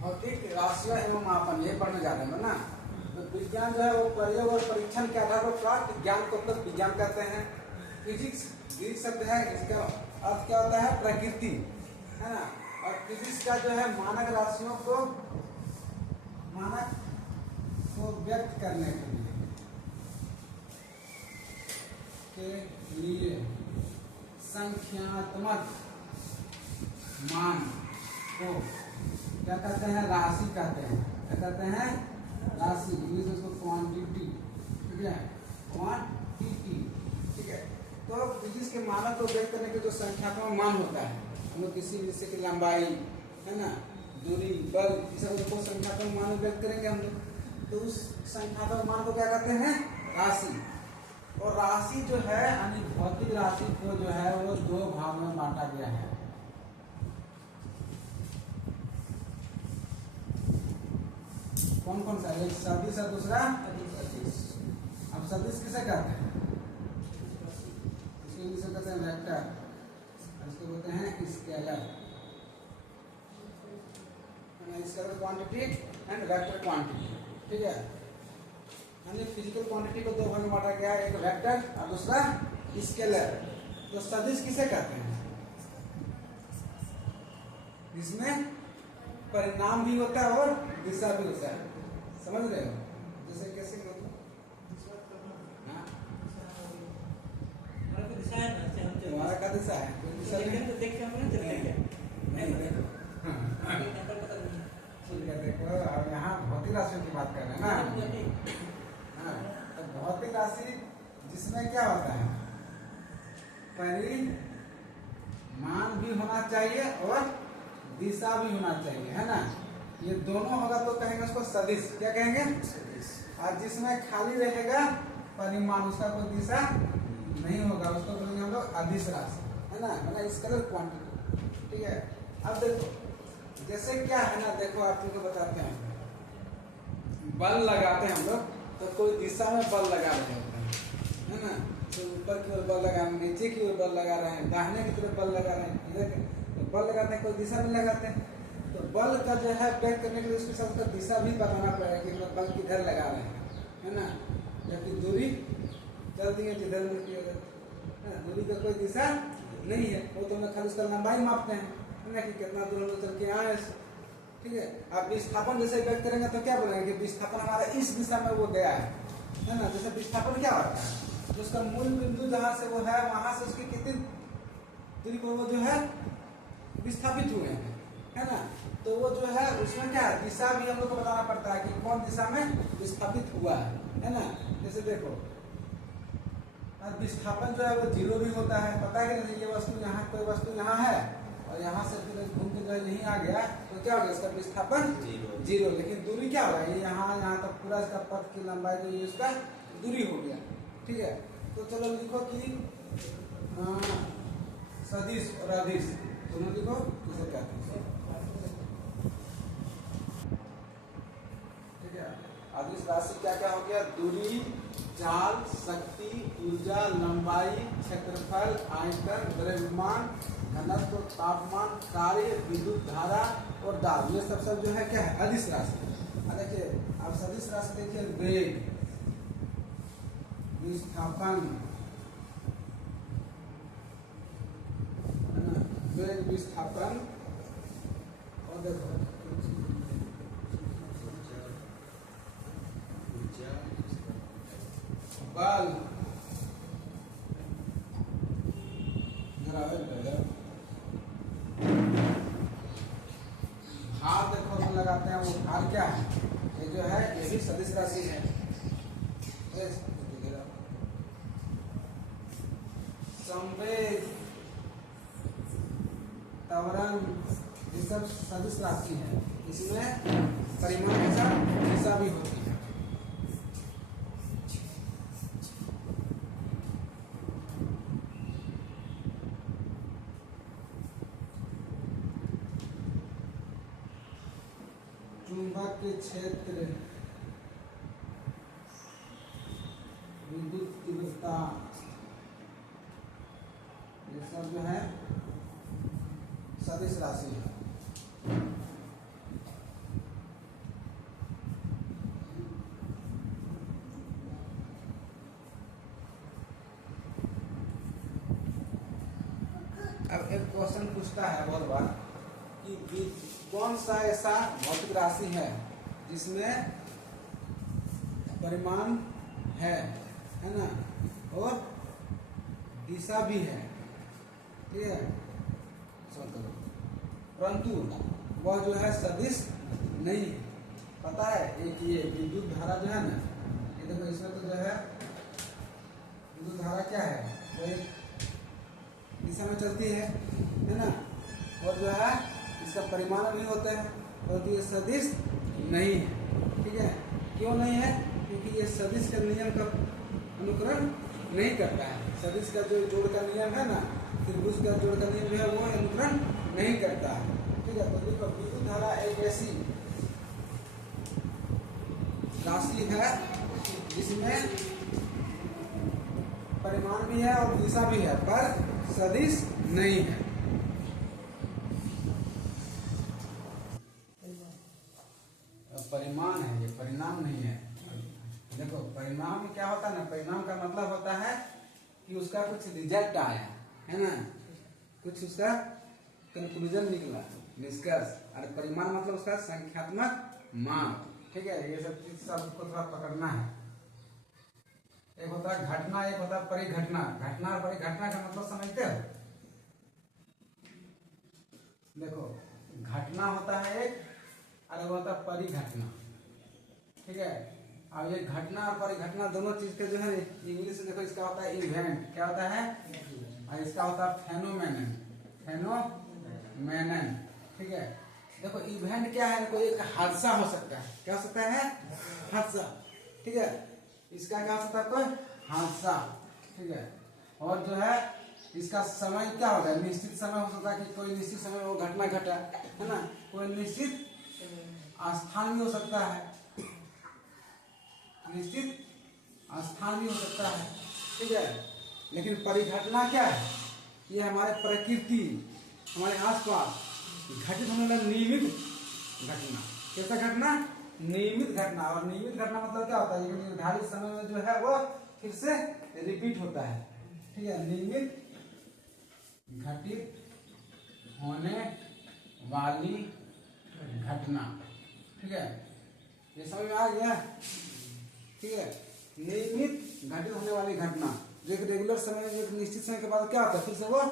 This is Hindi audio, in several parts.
भौतिक राशियां एवं मापन ये पढ़ने जा रहे हैं ना। तो विज्ञान जो है वो प्रयोग और परीक्षण के आधार पर प्राप्त ज्ञान को विज्ञान कहते हैं। फिजिक्स ग्रीक शब्द है, इसका अर्थ क्या होता है? प्रकृति, है ना। और फिजिक्स का जो है मानक राशियों को व्यक्त करने के लिए संख्यात्मक मान को क्या कहते हैं? राशि कहते हैं। क्या कहते हैं? राशि, इंग्लिश में उसको क्वांटिटी, ठीक है, क्वांटिटी, ठीक है। तो फिजिक्स के मानक को व्यक्त करने के जो संख्यात्मक मान होता है, हम लोग किसी विषय की लंबाई, है ना, दूरी, बल, इस सब को संख्यात्मक मान व्यक्त करेंगे हम लोग, तो उस संख्यात्मक मान को क्या कहते हैं? राशि। और राशि जो है यानी भौतिक राशि को जो है वो दो भाग में बांटा गया है। कौन कौन सा? एक सदिश और दूसरा अदिश। अब सदिश किसे कहते हैं? इसको इंग्लिश में कहते हैं वेक्टर, इसको बोलते हैं scalar. Scalar quantity and vector quantity, ठीक है। यानी फिजिकल क्वांटिटी को दो भाग में बांटा गया है, एक वेक्टर और दूसरा स्केलर। तो सदिश किसे कहते हैं? जिसमें परिणाम भी होता है और दिशा भी होता है, समझ रहे हो? जैसे कैसे हमारा क्या दिशा है? दिशा नहीं, देखो ठीक है, देखो अब यहाँ भौतिक राशियों की बात कर रहे हैं ना। हाँ, तो भौतिक राशि जिसमें क्या होता है? परिमाण भी होना चाहिए और दिशा भी होना चाहिए, है ना। ये दोनों होगा तो कहेंगे उसको सदिश। क्या कहेंगे? और जिसमें खाली रहेगा परिमाण, उसका कोई दिशा नहीं होगा, उसको बोलेंगे हम लोग अदिश राशि, है ना, मतलब स्केलर क्वांटिटी, ठीक है। अब देखो जैसे क्या है ना, देखो आप लोग को बताते हैं, बल लगाते हैं हम लोग, तो कोई दिशा में बल लगा रहे होते हैं, है ना। तो ऊपर की ओर बल लगा रहे हैं, नीचे की ओर बल लगा रहे हैं, दाहिने की तरफ बल लगा रहे हैं, इधर तो बल लगाते हैं, कोई दिशा में लगाते हैं। तो बल का जो है व्यक्त करने के लिए उसके साथ उसका दिशा भी बताना पड़ेगा कि हम बल किधर लगा रहे हैं, है ना। जबकि दूरी चल दी है जिधर दूरी का कोई दिशा नहीं है, वो तो हम खाली उसका लंबाई मापते हैं, है ना, कि कितना दूर हम चल के आए, ठीक है। आप विस्थापन जैसे व्यक्त करेंगे तो क्या बोलेंगे कि विस्थापन हमारा इस दिशा में वो गया है ना। जैसे विस्थापन क्या होता है? जो उसका मूल बिंदु जहां से वो है वहां से उसकी कितनी दूरी पर वो जो है विस्थापित हुए हैं, है ना। तो वो जो है उसमें क्या है? दिशा भी हम लोग को बताना पड़ता है कि कौन दिशा में विस्थापित हुआ है ना। जैसे देखो विस्थापन जो है वो जीरो भी होता है, पता है कि नहीं, ये वस्तु यहाँ, कोई वस्तु यहाँ है और यहाँ से फिर घूम के जो यहीं आ गया, तो क्या होगा? इसका विस्थापन जीरो। लेकिन दूरी क्या होगा? ये यहाँ तक पूरा इसका पथ की लंबाई जो ये इसका दूरी हो गया, ठीक है। तो चलो लिखो कि सदिश और अदिश दोनों लिखो, किसे कहते हैं, ठीक है। अदिश राशि क्या क्या हो गया? दूरी, चाल, शक्ति, ऊर्जा, लंबाई, क्षेत्रफल, आयतन, द्रव्यमान, घनत्व, तापमान, कार्य, विद्युत धारा और दाब, ये सब जो है क्या है? अदिश राशि। देखिए अब सदिश राशि देखिए, वेग, विस्थापन, वेग, विस्थापन और देखो बल, भार, देखो हम लगाते हैं, वो भार क्या है? ये जो है ये भी सदिश राशि है। संवेग, त्वरण, ये सब सदिश राशि है। इसमें परिमाण के साथ दिशा भी होती है। चुंबक के क्षेत्र, विद्युत तीव्रता, ये सब जो है सदिश राशि है। है बहुत बार कि कौन सा ऐसा भौतिक राशि है जिसमें परिमाण है ना, और दिशा भी है, ठीक है, परंतु वह जो है सदिश नहीं है। पता है एक ये विद्युत धारा जो है ना, ये देखो इसमें तो जो है विद्युत धारा क्या है, वो एक दिशा में चलती है ना, और जो है इसका परिमाण भी होता है, परंतु ये सदिश नहीं है, ठीक है। क्यों नहीं है? क्योंकि ये सदिश के नियम का अनुकरण नहीं करता है। सदिश का जो जोड़ का नियम है ना, त्रिभुज का जोड़ का नियम जो है वो अनुकरण नहीं करता है, ठीक है। तो देखो विद्युत धारा एक ऐसी राशि है जिसमें परिमाण भी है और दिशा भी है, पर सदिश नहीं है। परिमाण है, ये परिणाम नहीं है। देखो परिणाम क्या होता है ना, परिणाम का मतलब होता है कि उसका कुछ रिजल्ट आया है ना, कुछ उसका कंक्लूजन निकला, निष्कर्ष। और परिमाण मतलब उसका संख्यात्मक मान, ठीक है। ये सब चीज सबको थोड़ा पकड़ना है। एक होता है घटना, एक होता है परिघटना। घटना और परिघटना का मतलब समझते हो? देखो घटना होता है एक, और वो होता है परिघटना, ठीक है। अब ये घटना और परिघटना दोनों चीज के जो है इंग्लिश में देखो, इसका होता है इवेंट, क्या होता है, और इसका होता है फेनोमेनन, फेनोमेनन, ठीक है। देखो इवेंट क्या है, कोई एक हादसा हो सकता है, क्या हो सकता है, हादसा, ठीक है। इसका क्या हो सकता है, कोई हादसा, ठीक है। और जो है इसका समय क्या होता है, निश्चित समय हो सकता है कि कोई निश्चित समय में वो घटना घटा, है ना। कोई निश्चित स्थान भी हो सकता है, निश्चित स्थान भी हो सकता है, ठीक है। लेकिन परिघटना क्या है, ये हमारे प्रकृति, हमारे आसपास घटित होने वाला नियमित घटना। कैसा घटना, नियमित घटना। और नियमित घटना मतलब क्या होता है, ये निर्धारित समय में जो है वो फिर से रिपीट होता है, ठीक है। नियमित घटित होने वाली घटना, ठीक है। ये समझ में आ गया, ठीक है। नियमित घटित होने वाली घटना जो एक रेगुलर समय में, एक निश्चित समय के बाद क्या होता है, फिर से वो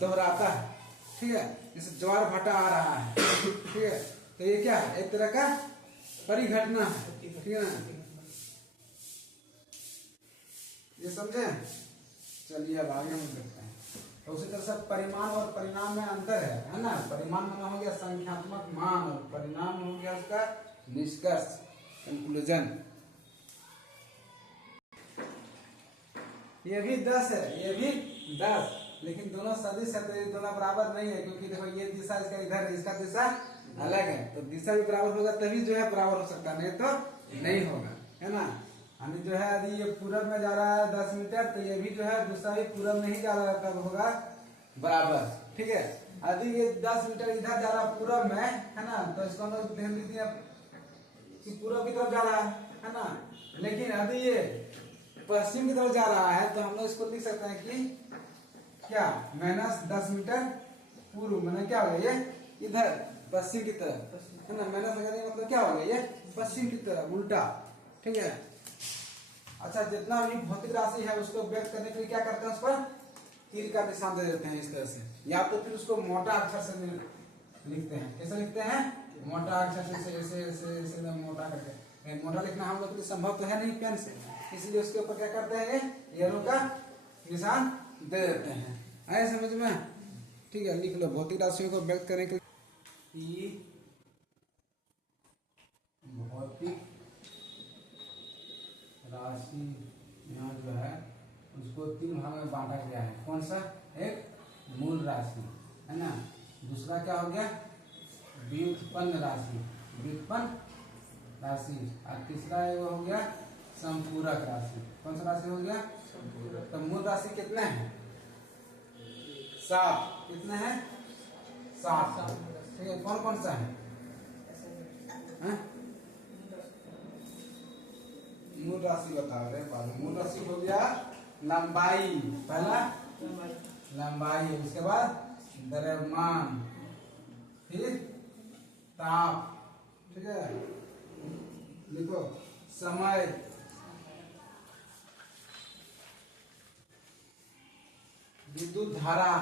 दोहराता है, ठीक है। जैसे ज्वार भाटा आ रहा है, ठीक है। तो ये क्या है, एक तरह का परिघटना है, ठीक है ना। ये समझे? चलिए अब आगे हम देखते हैं। तो उसी तरह से परिमाण और परिणाम में अंतर है ना। परिमाण माना हो गया संख्यात्मक मान, और परिणाम हो गया उसका निष्कर्ष, कंक्लूजन। ये भी 10 है, ये भी 10, लेकिन दोनों सदिश है, तो ये दोनों बराबर नहीं है। क्योंकि देखो ये दिशा इसका इधर है, इसका दिशा अलग है, तो दिशा भी बराबर होगा तभी जो है बराबर हो सकता है, नहीं तो नहीं होगा, है ना। यानी जो है यदि ये पूरब में जा रहा है 10 मीटर, तो ये भी जो है दूसरा भी पूरब में ही जा रहा है, तब होगा बराबर, ठीक है। यदि ये 10 मीटर इधर जा रहा है पूरब में, है ना, तो इसको हम लोग ध्यान दीजिए कि पूरब की तरफ जा रहा है ना। लेकिन यदि ये पश्चिम की तरफ जा रहा है, तो हम लोग इसको लिख सकते हैं कि क्या, -10 मीटर पूर्व, मैंने क्या हो गया, ये इधर पश्चिम की तरफ, है ना। माइनस लगाने मतलब क्या हो गया, ये पश्चिम की तरफ, उल्टा, ठीक है। अच्छा, जितना भी भौतिक राशि है उसको व्यक्त करने के लिए क्या करते हैं, उस पर तीर का निशान दे देते हैं इस तरह से, या तो फिर उसको मोटा अक्षर से लिखते हैं। कैसे लिखते हैं, मोटा अक्षर से, ऐसे मोटा करके। मोटा लिखना हम लोग के लिए संभव तो है नहीं पेन से, इसलिए उसके ऊपर क्या करते हैं, एरो का निशान दे देते हैं। आए समझ में, ठीक है। लिख लो, भौतिक राशियों को व्यक्त करने के भौतिक राशि यहाँ जो है उसको 3 भाग में बांटा गया है। कौन सा, एक मूल राशि, है ना। दूसरा क्या हो गया, व्युत्पन्न राशि, व्युत्पन्न राशि। और तीसरा वो हो गया संपूरक राशि। कौन सा राशि हो गया, संपूरक। तो मूल राशि कितने हैं, 7। कितने हैं, 7, ठीक है। कौन कौन सा है, मूल राशि बता रहे हैं। मूल राशि हो गया लंबाई, पहला लंबाई, उसके बाद द्रव्यमान, फिर ताप, ठीक है। लिखो समय, विद्युत धारा,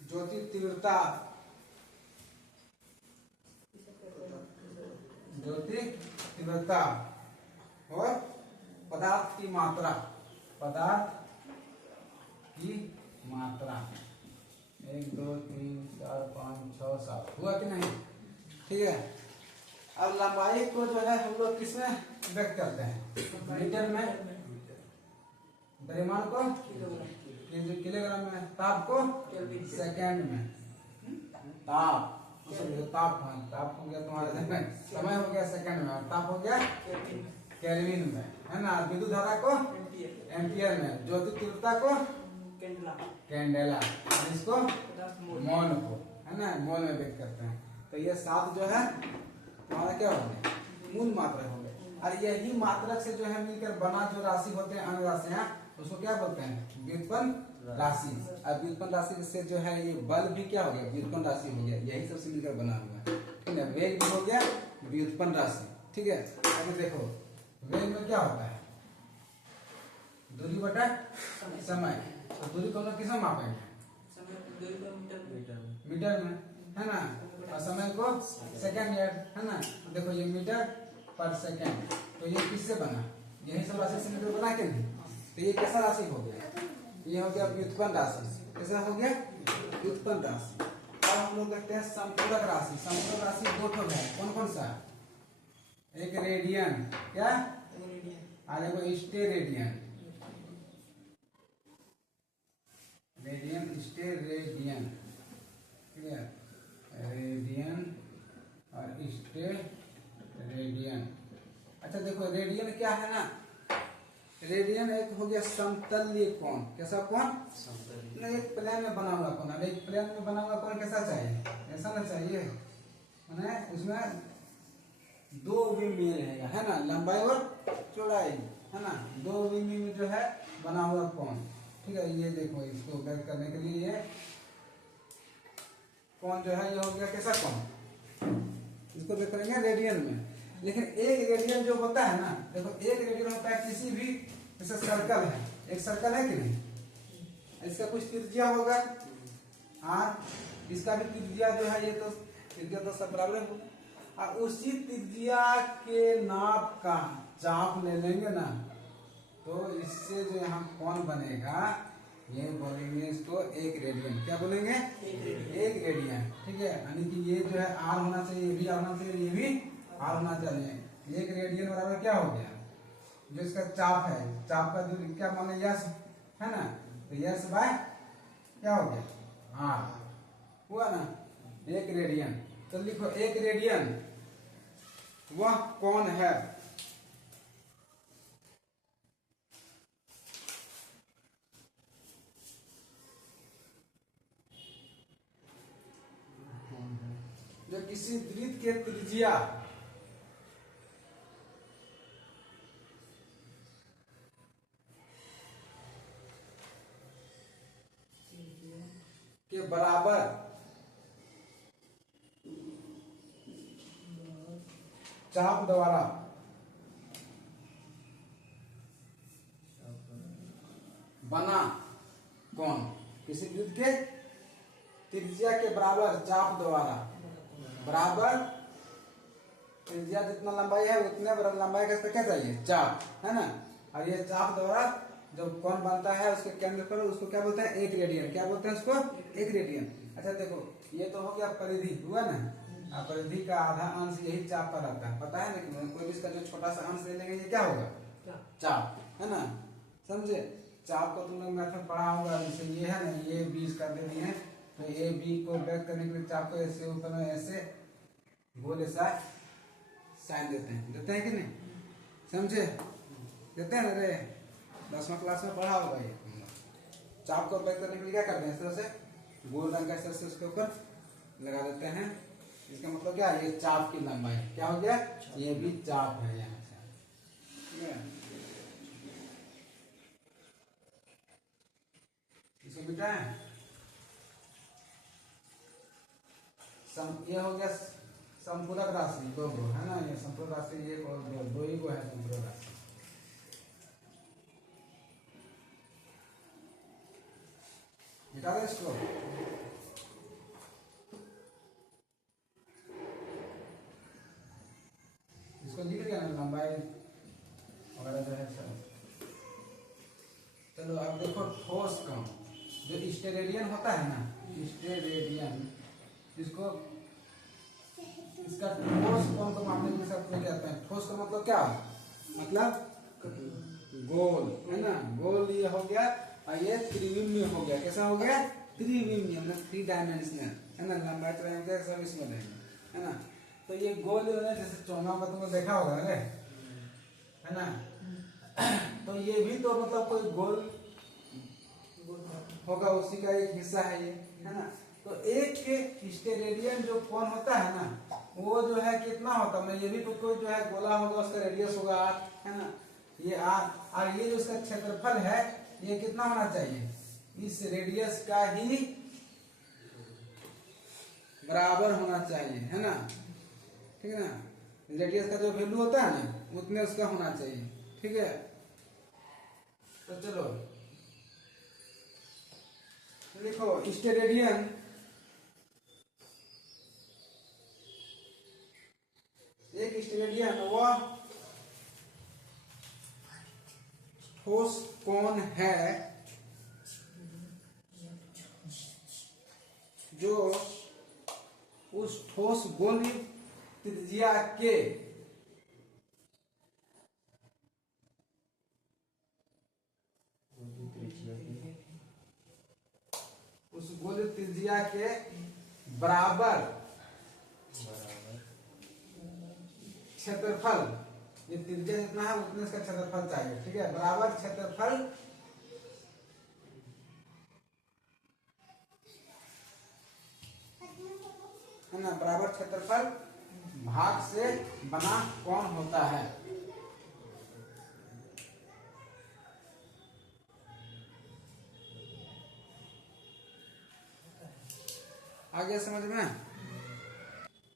ज्योति तीव्रता, ज्योति तीव्रता और पदार्थ की मात्रा, पदार्थ की मात्रा। 1 2 3 4 5 6 7 हुआ कि नहीं? ठीक है। अब लंबाई को जो है हम लोग किसमें व्यक्त करते हैं? मीटर में। द्रव्यमान को किलोग्राम में, ताप को सेकंड में। ताप ताप हो गया तुम्हारे, समय हो गया सेकंड में, ताप हो गया केल्विन में, है ना। विद्युत धारा को एम्पियर में, ज्योति तीव्रता को कैंडेला, इसको मोल को, है ना, मोल में व्यक्त करते हैं। तो ये 7 जो है तुम्हारा क्या हो गया? मूल मात्रा हो गया। और यही मात्रक से जो है मिलकर बना जो राशि होते हैं, अन्य राशियां, उसको क्या बोलते हैं? व्युत्पन्न राशि। अब व्युत्पन्न राशि से जो है ये बल भी क्या हो गया? व्युत्पन्न राशि हो गया। यही सबसे मिलकर बना हुआ है, ठीक है। वेग भी हो गया व्युत्पन्न राशि, ठीक है। अभी देखो वेग में क्या होता है? दूरी बटा समय। तो दूरी को हम किसमें मापेंगे? मीटर में, है ना। और समय को सेकंड यार्ड, है ना। देखो ये मीटर पर सेकंड, तो ये किससे बना? यही सब राशि से मिलकर बना के नहीं। तो ये कैसा राशि हो गया? ये हो गया व्युत्पन्न राशि। कैसा हो गया? व्युत्पन्न राशि। अब हम लोग देखते हैं संपूरक राशि। संपूरक राशि 2 ठो है। कौन कौन सा? एक रेडियन, क्या? और एक स्टेरेडियन। रेडियन, स्टेरेडियन, ठीक है। रेडियन और स्टेरेडियन। अच्छा देखो रेडियन क्या है ना, रेडियन एक हो गया समतल्य कोण। कैसा कोण? समतल्य। एक प्लेन में बना हुआ कोण। अब एक प्लेन में बना हुआ कोण कैसा चाहिए? ऐसा ना चाहिए, उसमें 2 बिंदु रहेगा, है ना, लंबाई और चौड़ाई, है ना। 2 बिंदु में जो है बना हुआ कोण, ठीक है। ये देखो इसको व्यक्त करने के लिए ये कोण जो है ये हो गया कैसा कोण? इसको व्यक्त करेंगे रेडियन में। लेकिन एक रेडियन जो होता है ना, देखो एक रेडियन होता है किसी भी, जैसे सर्कल है, एक सर्कल है कि नहीं, इसका कुछ त्रिज्या होगा, हाँ, इसका भी त्रिज्या जो है ये तो त्रिज्या तो सब बराबर होगा। और उसी त्रिज्या के नाप का चाप ले लेंगे ना, तो इससे जो यहाँ कोण बनेगा ये बोलेंगे इसको 1 रेडियन। क्या बोलेंगे? 1 रेडियन, ठीक है। यानी कि ये जो है आर होना चाहिए, ये भी आर होना चाहिए, ये भी आर होना चाहिए। 1 रेडियन बराबर क्या हो गया? जो इसका चाप है, चाप का दूरी क्या माने? यस, है ना। तो यस बाय क्या हो गया? आर हुआ ना, 1 रेडियन। तो लिखो 1 रेडियन वह कौन है जो किसी वृत्त के त्रिज्या के बराबर चाप द्वारा बना कौन? किसी वृत्त के त्रिज्या के बराबर चाप द्वारा, बराबर त्रिज्या जितना लंबाई है उतने बराबर लंबाई का क्या चाहिए? चाप, है ना। और ये चाप द्वारा जब कौन बनता है उसके केंद्र पर, उसको क्या बोलते हैं? 1 रेडियन। क्या बोलते हैं उसको? 1 रेडियन। अच्छा देखो ये तो हो गया परिधि, हुआ ना। अब परिधि का आधा अंश यही चाप पर रहता है, पता है ना। कोई भी इसका जो छोटा सा अंश ले लेंगे ये क्या होगा? चाप, है ना। समझे? चाप को तुम लोग मैथ में पढ़ा होगा। जैसे ये है ना, ये 20 कर देते हैं, तो ये बी को व्यक्त करने के लिए चाप को ऐसे ऊपर में ऐसे गोल ऐसा साइन देते हैं कि नहीं? समझे? देते हैं ना रे, 10वीं क्लास में पढ़ा होगा ये। चाप को व्यक्त करने के लिए क्या करते हैं? इस तरह से गोल रंग का इस तरह से उसके ऊपर लगा देते हैं। इसका मतलब क्या? ये चाप की लंबाई क्या हो गया? ये भी चाप है यहाँ से, ठीक है। है। ये हो गया संपूरक राशि, दो गो है ना, ये संपूरक राशि, ये दो ही गो है संपूरक राशि। मिटा दे इसको। इसको लिख दिया ना, लंबाई वगैरह जो है सब। चलो अब देखो ठोस कण, जो स्टेरेडियन होता है ना, स्टेरेडियन, इसको इसका ठोस कोण को मापने के साथ में कहते हैं। ठोस का मतलब क्या, मतलब गोल है ना, गोल ये हो गया, और ये त्रिविमीय हो गया। कैसा हो गया, त्रिविमीय, मतलब 3 डायमेंशनल है ना, लंबाई तो सब इसमें रहेंगे है ना। तो ये गोल जो है, जैसे चौंगा का तुमने देखा होगा है ना, तो ये भी तो मतलब कोई गोल होगा, उसी का एक हिस्सा है ये, है ना। तो एक के स्टेरेडियन जो कोण होता है ना, वो जो है कितना होता है, ये भी तो कोई जो है गोला होगा, उसका रेडियस होगा r, है ना, ये r, और ये जो इसका क्षेत्रफल है ये कितना होना चाहिए, इस रेडियस का ही बराबर होना चाहिए, है ना, ठीक है ना। रेडियस का जो वैल्यू होता है ना, उतने उसका होना चाहिए, ठीक है। तो चलो देखो स्टेरेडियन, एक स्टेरेडियन वह ठोस कोण है जो उस ठोस गोलीय त्रिज्या के बराबर क्षेत्रफल, ये त्रिज्या जितना है उतने इसका क्षेत्रफल चाहिए, ठीक है, बराबर क्षेत्रफल है ना, बराबर क्षेत्रफल भाग से बना कोण होता है। आगे समझ में,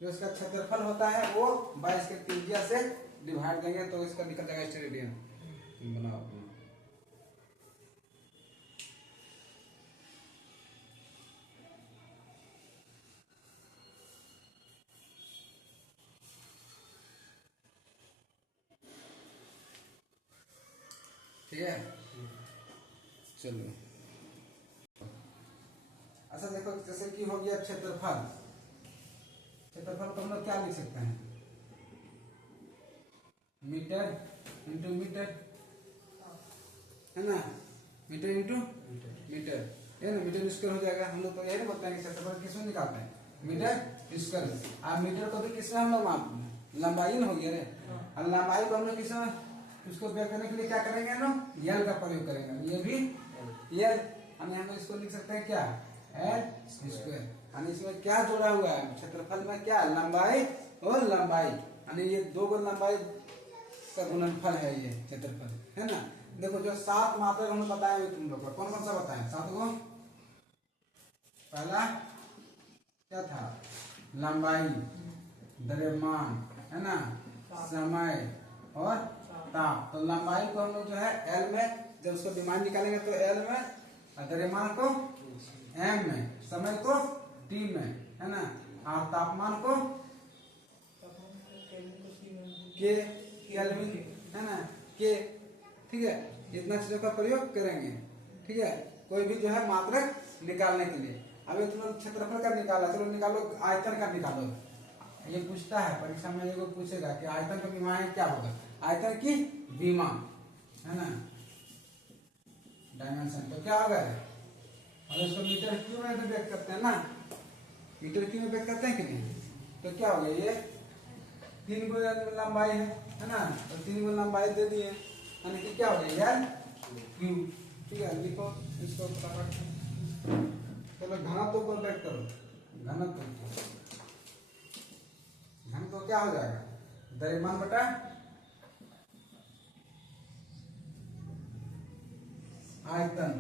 जो इसका क्षेत्रफल होता है वो 22 के त्रिज्या से डिवाइड देंगे तो इसका निकल जाएगा स्टेरेडियन। बनाओ ठीक है। चलो अच्छा देखो, जैसे कि हो गया क्षेत्रफल, क्षेत्रफल को हम लोग क्या लिख सकते हैं, मीटर इंटू मीटर, है ना, मीटर इंटू मीटर, है ना, मीटर स्क्वायर हो जाएगा। हम लोग तो यही बोलते हैं कि क्षेत्रफल किसमें निकालते हैं, मीटर स्क्वायर। अब मीटर को भी किसमें हम लोग मापते हैं, लंबाई हो गया रे, और लंबाई को हम लोग किसमें, उसको व्यक्त करने के लिए क्या करेंगे हम लोग, यल का प्रयोग करेंगे। ये भी यल, हम इसको लिख सकते हैं क्या, एल स्क्वायर। यानी इसमें क्या जोड़ा हुआ है, क्षेत्रफल में क्या, लंबाई और लंबाई, यानी ये दो गो लंबाई का गुणनफल है ये क्षेत्रफल, है ना। देखो जो 7 मात्रा हमने बताया हुए तुम लोग को, कौन कौन सा बताया, 7 गो। पहला क्या था, लंबाई, द्रव्यमान, है ना, समय और ताप। तो लंबाई को हम लोग जो है एल में, जब उसको डिमांड निकालेंगे तो एल में, और द्रव्यमान को एम में, समय को टी में, है ना, और तापमान को के केल्विन, है ना, के, ठीक है। इतना चीजों का प्रयोग करेंगे, ठीक है, कोई भी जो है मात्रक निकालने के लिए। अभी तुम लोग क्षेत्रफल का निकाला, चलो निकालो आयतन का निकालो। ये पूछता है परीक्षा में, ये पूछेगा कि आयतन का विमान क्या होगा, आयतन की विमान, है ना, डायमेंशन। तो क्या होगा, और इसको मीटर क्यूब में तो व्यक्त करते हैं ना, मीटर क्यूब में व्यक्त करते हैं कि नहीं। तो क्या हो गया, ये 3 गो लंबाई है ना, तो 3 गो लंबाई दे दिए, यानी कि क्या हो गया यार क्यूब, ठीक है। लिखो इसको फटाफट, चलो घनत्व को व्यक्त करो, घनत्व क्या हो जाएगा, द्रव्यमान बटा आयतन,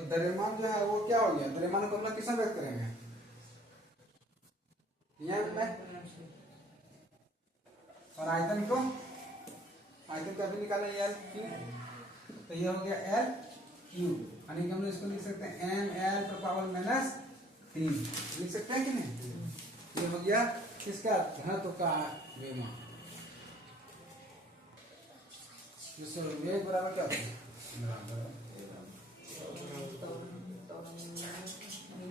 तो द्रव्यमान जो है वो क्या हो गया, द्रव्यमान को हम लोग किसमें व्यक्त करेंगे, एम में, और आयतन को, आयतन को अभी निकाले एल क्यू, तो ये हो गया एल क्यू, यानी कि हम लोग इसको लिख सकते हैं एम एल पर पावर माइनस 3, लिख सकते हैं कि नहीं। ये हो गया किसका, घनत्व का द्रव्यमान, जिससे वेग बराबर क्या होता है,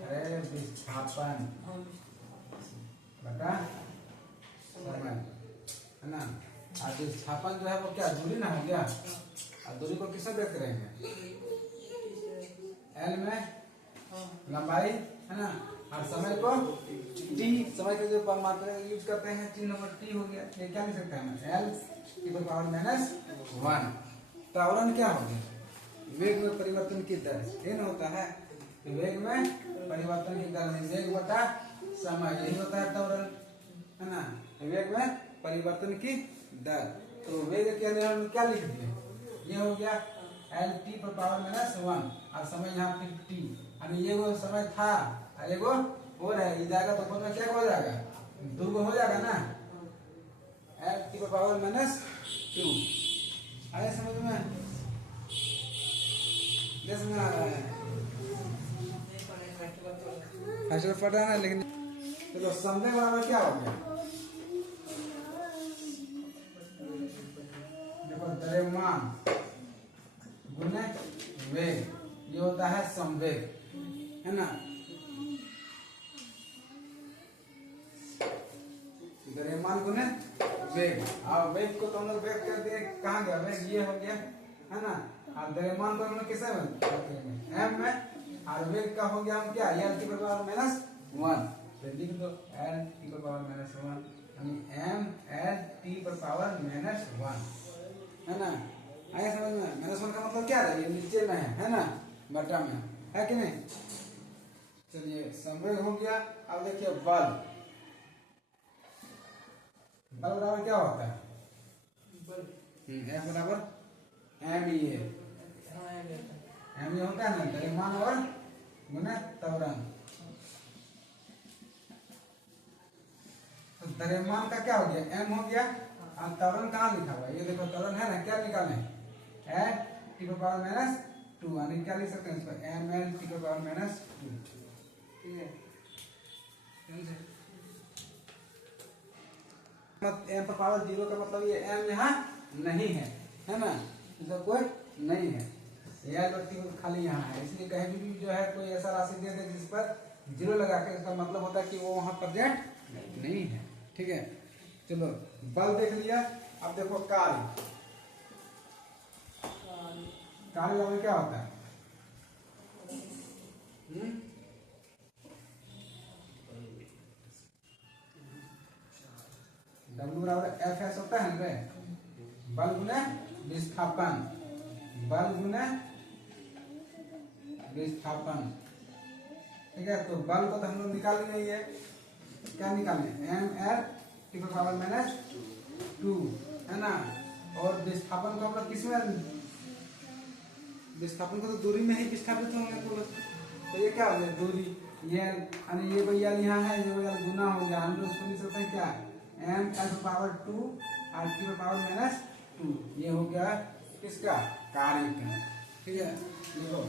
अरे विस्थापन बटा समय, है ना। और विस्थापन जो है वो क्या, दूरी ना हो गया, और दूरी को किससे व्यक्त करेंगे, एल में लंबाई, है ना, और समय को टी, समय के जो मात्रा यूज करते हैं चिन्ह नंबर टी हो गया, ये क्या लिख सकते हैं, एल की पावर माइनस 1। त्वरण क्या हो गया, वेग में परिवर्तन की दर, ये ना होता है, तो वेग में परिवर्तन की दर, वेग बटा समय, यही होता है त्वरण, है ना, वेग में परिवर्तन की दर। तो वेग के अंदर हम क्या लिख दिए, ये हो गया एल टी पर पावर माइनस 1, और समय यहाँ पे टी, यानी ये वो समय था और ये वो हो रहा है, जाएगा तो बोलना क्या हो जाएगा, 2 हो जाएगा ना, एल टी पर पावर माइनस 2, आया समझ में, समझ में आ रहा है, ऐसे पढ़ा ना, लेकिन चलो संवेग बराबर क्या हो गया, देखो द्रव्यमान गुने वेग, ये होता है संवेग, है ना, द्रव्यमान गुने वेग, और वेग को तो हम लोग व्यक्त कर दिए, कहाँ गया वेग, ये हो गया, है ना, और द्रव्यमान को हम लोग किसे व्यक्त करेंगे, एम में, और वेग का हो गया हम क्या, एल टी पर पावर माइनस 1, तो लिख दो एल टी पर पावर माइनस 1, यानी एम एल टी पर पावर माइनस 1, है ना, आगे समझ में, माइनस 1 का मतलब क्या है, ये नीचे में है ना, बटा में है कि नहीं। चलिए संवेग हो गया, अब देखिए बल, बल बराबर क्या होता है, एफ बराबर एम ई, एम ये होता है ना द्रव्यमान और गुना त्वरण, तो द्रव्यमान का क्या हो गया, एम हो गया, और त्वरण कहाँ लिखा हुआ है, ये देखो त्वरण है ना, क्या निकालना है, एल टी पर पावर माइनस 2, यानी क्या लिख सकते हैं इसको, एम एल टी पर पावर माइनस 2, ठीक है, एम पर पावर 0 का मतलब ये एम यहाँ नहीं है ना, इसका कोई नहीं है, एल और टी खाली यहाँ है, इसलिए कहीं भी जो है कोई ऐसा राशि दे दे जिस पर 0 लगा के, इसका मतलब होता है कि वो वहां प्रेजेंट नहीं है, ठीक है। चलो बल देख लिया, अब देखो कार्य, कार्य में क्या होता है, W बराबर एफ एस होता है ना, बल गुने विस्थापन, बल गुने विस्थापन, ठीक है। तो बल को तो हम लोग निकाल नहीं है, क्या निकालें, एम एल टी पर पावर माइनस 2, है ना, और विस्थापन को हम लोग किसमें, विस्थापन को तो दूरी में ही विस्थापित होंगे पूरा, तो ये क्या हो गया दूरी, ये यानी ये भैया यहाँ है, ये भैया गुना हो गया, हम लोग उसको लिख सकते हैं क्या, एम एल पावर 2 और टी पर पावर माइनस 2, ये हो गया किसका, कार्य का, ठीक है। देखो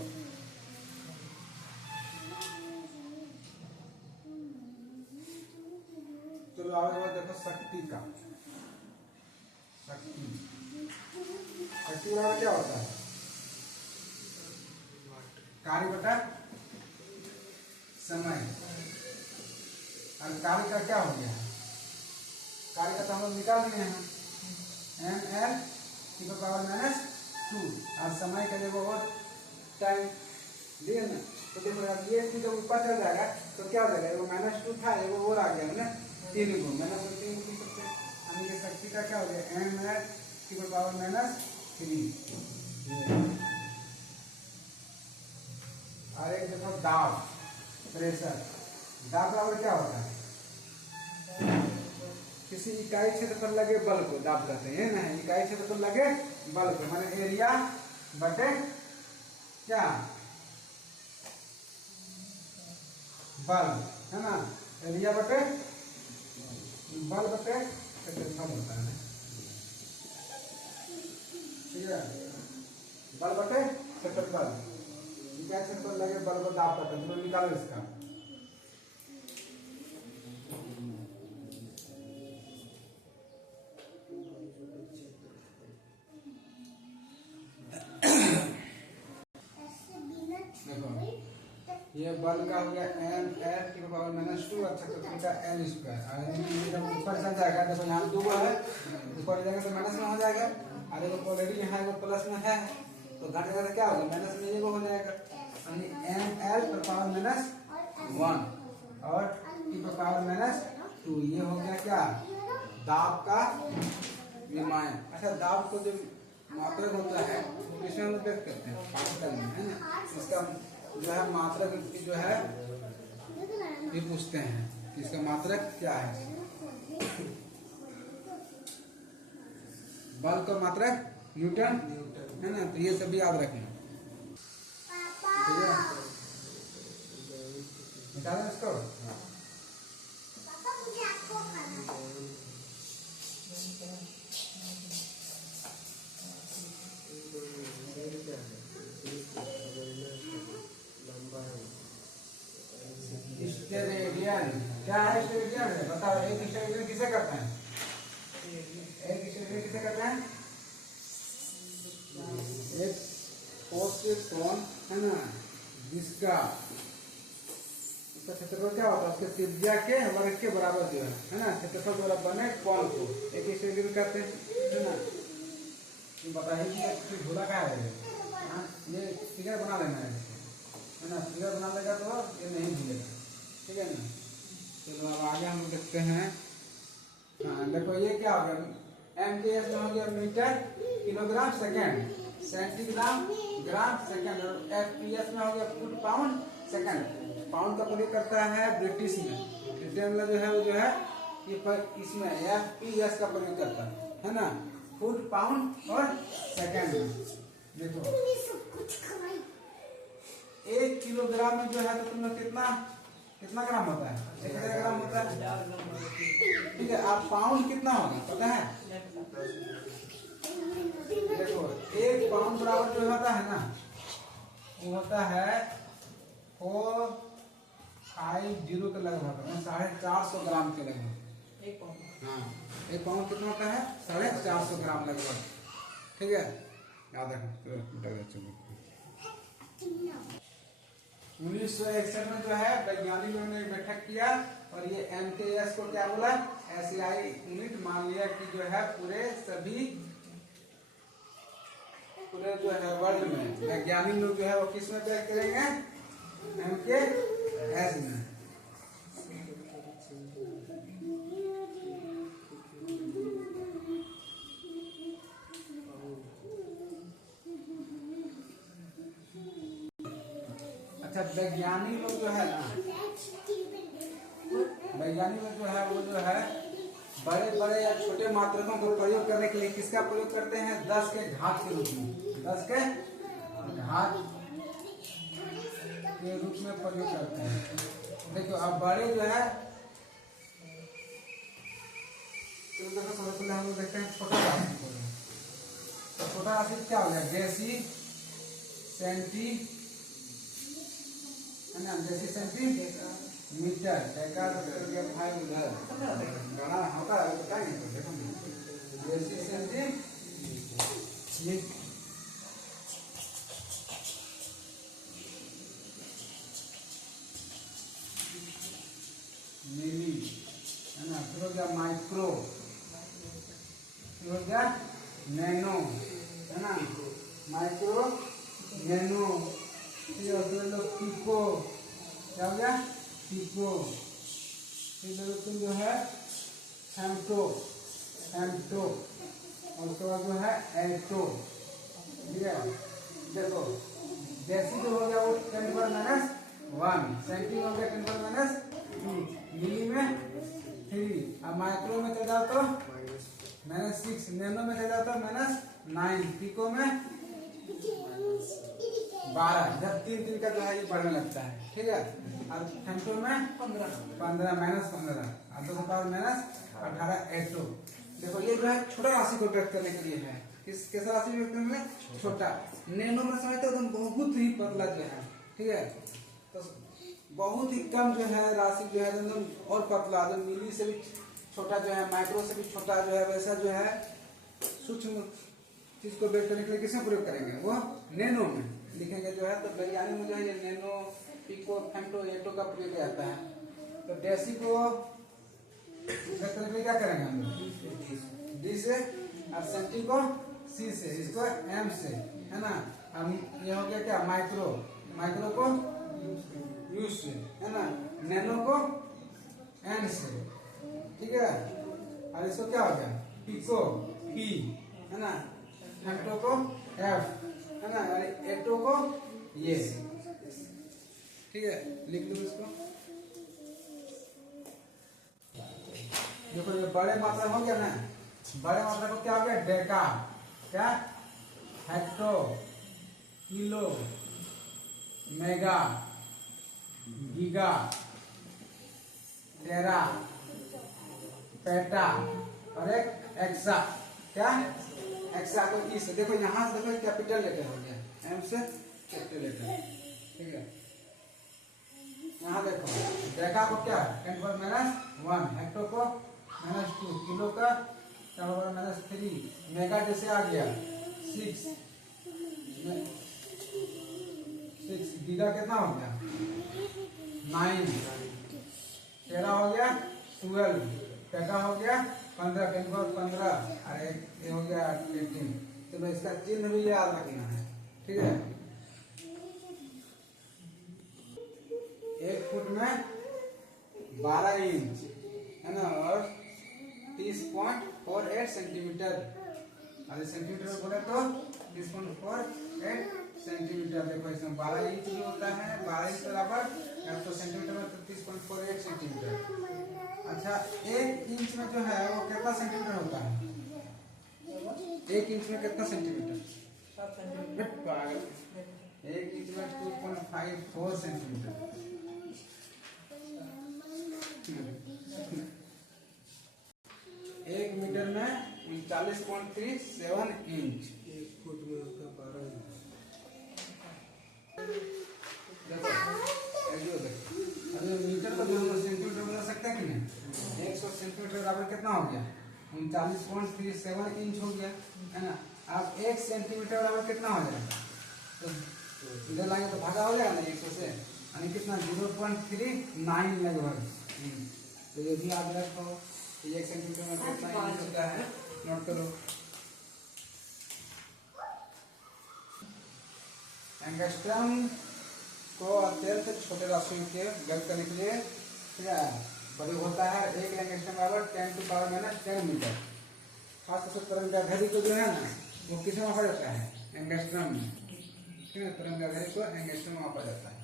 चलो आगे बात देखो शक्ति का, शक्ति, शक्ति बराबर क्या होता है, कार्य बटा समय, और कार्य का क्या हो गया, कार्य का तो हम लोग निकाल दिए हैं, एम एल टी पर पावर माइनस 2, और समय का जब और टाइम दिए ना, तो देखो अब ये जब ऊपर चल जाएगा तो क्या हो जाएगा, वो -2 था, वो और आ गया ना 3 गुण, -3 लिख सकते हैं, यानी कि शक्ति का क्या हो गया, एम एल टी पर पावर माइनस 3। और एक देखो दाब, प्रेशर, दाब बराबर क्या होता है, किसी इकाई क्षेत्र पर लगे बल को दाब कहते हैं ना, इकाई क्षेत्र पर लगे बल को, माने एरिया बटे क्या, बल्ब, है ना, एरिया बटे बल बटे क्षेत्रफल होता है, ठीक है, बल बटे क्षेत्रफल। क्या क्षेत्रफल लगे बल बटे दाब पता है, निकालो इसका। ये बल का हो गया एम एफ की पावर -2 और क्षेत्रफल का एल स्क्वायर। जब ऊपर चल जाएगा, देखो यहाँ 2 है, ऊपर जाएगा तो माइनस में हो जाएगा, और देखो ऑलरेडी यहाँ वो प्लस में है, तो घट जाएगा तो क्या होगा, माइनस में ये हो जाएगा, यानी एम एल पर पावर -1 और टी पर पावर -2। ये हो गया क्या, दाब का विमायन। अच्छा, दाब को जो मात्रक होता है इसमें हम व्यक्त करते हैं पास्कल में, है ना, इसका जो है मात्रक जो है ये पूछते हैं कि इसका मात्रक क्या है। बल का मात्रक न्यूटन, है ना, तो ये सब याद रखें, ठीक है। निकालें इसको। स्टेरेडियन क्या है, स्टेरेडियन बताओ, एक स्टेरेडियन किसे कहते हैं, एक स्टेरेडियन किसे कहते हैं, एक पोस्टोन, है ना, जिसका उसका क्षेत्रफल क्या होता है, उसके त्रिज्या के वर्ग के बराबर जो है ना, क्षेत्रफल द्वारा बने कोण को एक स्टेरेडियन कहते हैं, है ना। बताइए कि भूला क्या है, ये फिगर बना लेना है ना, फिगर बना लेगा तो ये नहीं भूलेगा, ठीक है ना। चलो अब आगे हम देखते हैं। हाँ देखो ये क्या हो गया, एम के एस में हो गया metre kilogram second, centigram gram second, और एफ पी एस में हो गया फुट पाउंड सेकंड। पाउंड का प्रयोग करता है ब्रिटिश में, ब्रिटेन में जो है वो जो है ये इसमें एफ पी एस का प्रयोग करता है ना, फुट पाउंड और सेकंड में। देखो 1 किलोग्राम में जो है तो तुम लोग कितना कितना ग्राम होता है, 1000 ग्राम होता है, ठीक है। आप पाउंड कितना होगा पता है, देखो 1 पाउंड बराबर जो होता है ना, वो होता है 450 के लगभग, 450 ग्राम के लगभग। 1 पाउंड, हाँ 1 पाउंड कितना होता है, 450 ग्राम लगभग, ठीक है, याद रखना। 1961 में जो है वैज्ञानिकों ने बैठक किया और ये एमकेएस को क्या बोला, एशियाई यूनिट मान लिया कि जो है पूरे जो है वर्ल्ड में वैज्ञानिक लोग जो है वो किस में व्यक्त करेंगे, एमकेएस में। अच्छा वैज्ञानिक लोग जो है ना, वैज्ञानिक लोग जो है वो जो है बड़े बड़े या छोटे मात्रकों को प्रयोग करने के लिए किसका प्रयोग करते हैं, 10 के घात के रूप में, 10 के घात के रूप में प्रयोग करते हैं। देखो अब बड़े जो है सबसे पहले हम लोग देखते हैं छोटा राशि को। तो छोटा राशि क्या हो गया, डेसी सेंटी, है ना, डेसी सेंटीमीटर, भाई उधर गाना होता है पता नहीं, देखो डेसी सेंटी मिली, है ना, फिर हो गया माइक्रो, फिर हो गया नैनो, है ना, माइक्रो नैनो, फिर पिको, क्या हो गया पिको, फिर तुम जो है हेम्टो, हेम्टो, और उसके बाद जो है एटो, ठीक है। देखो डेसी जो हो गया वो 10⁻⁻1, सेंटी हो गया 10⁻2, मिली में 3, अब माइक्रो में चल जाओ तो -6, नैनो में चल जाओ तो -9, पिको में 12, जब 3 का जो है ये बढ़ने लगता है, ठीक है। और फेम्टो में 15 -15 और 2 -18 एटो। देखो ये जो है छोटा राशि को व्यक्त करने के लिए है, कैसा राशि व्यक्त करने के लिए? छोटा। नैनो में समझते हो तो बहुत ही पतला जो है, ठीक है। तो बहुत ही कम जो है राशि जो है एकदम और पतला, जो मिली से भी छोटा जो है, माइक्रो से भी छोटा जो है, वैसा जो है सूक्ष्म चीज को व्यक्त करने के लिए किसमें प्रयोग करेंगे? वो नैनो में लिखेंगे जो है। तो वैज्ञानिक में जो है ये नैनो, पिको, फेम्टो, एटो का प्रयोग किया जाता है। तो डेसी को व्यक्त करने के लिए क्या करेंगे हम लोग? डी से, और सेंटी को सी से, इसको एम से, है ना। हम ये हो गया क्या? माइक्रो, माइक्रो को यू से, है ना। नैनो को एन से, ठीक है। और इसको क्या हो गया? पिको पी, है ना। फेम्टो को एफ, है ना। और एटो को ये, ठीक है। लिख लो इसको। देखो ये बड़े मात्रा हो गया ना, बड़े मात्रा को क्या हो गया? डेका, क्या? हेक्टो, किलो, मेगा, गीगा, टेरा, पेटा और एक एक्सा, क्या? एक्सा को ई से। देखो यहाँ से देखो कैपिटल लेटर हो गया, एम से कैपिटल लेटर, ठीक है। यहाँ देखो डेका को क्या? 10⁻⁻1, हेक्टो को -2, किलो का -3, मेगा जैसे आ गया 6, गीगा कितना हो गया? 9, टेरा हो गया 12, पेटा हो गया 15, 15 और ये हो गया 18। चलो इसका चिन्ह भी याद रखना है, ठीक है। 1 फुट में 12 इंच, है ना। और 30.48 सेंटीमीटर, और सेंटीमीटर बोले तो 30.48 सेंटीमीटर। देखो इसमें 12 इंच भी होता है, 12 इंच बराबर, तो सेंटीमीटर में 30.48 सेंटीमीटर। अच्छा, 1 इंच में जो है वो कितना सेंटीमीटर होता है? 1 इंच में कितना सेंटीमीटर? 1 इंच में 2.54 सेंटीमीटर। 1 मीटर में 39.37 इंच। 1 फुट में होता है 12 इंच। देखो मीटर को जो हम सेंटीमीटर बना सकते हैं कि नहीं? 100 सेंटीमीटर बराबर कितना हो गया? 39.37 इंच हो गया, है ना। अब 1 सेंटीमीटर बराबर कितना हो जाएगा? तो इधर लाएंगे तो भागा हो जाएगा ना 100 से, यानी कितना? 0.39 लगभग। तो ये भी याद रखो, 1 सेंटीमीटर में कितना इंच होता है, नोट करो। एंगस्ट्रम को अत्यंत छोटे राशियों के व्यक्त करने के लिए प्रयोग होता है। 1 एंगस्ट्रम बराबर 10⁻⁻10 मीटर। खासतौर से तरंगाघड़ी को जो है ना वो किसमें मापा जाता है? एंगस्ट्रम में, ठीक है। तरंगाघड़ी को एंगस्ट्रम में मापा जाता है।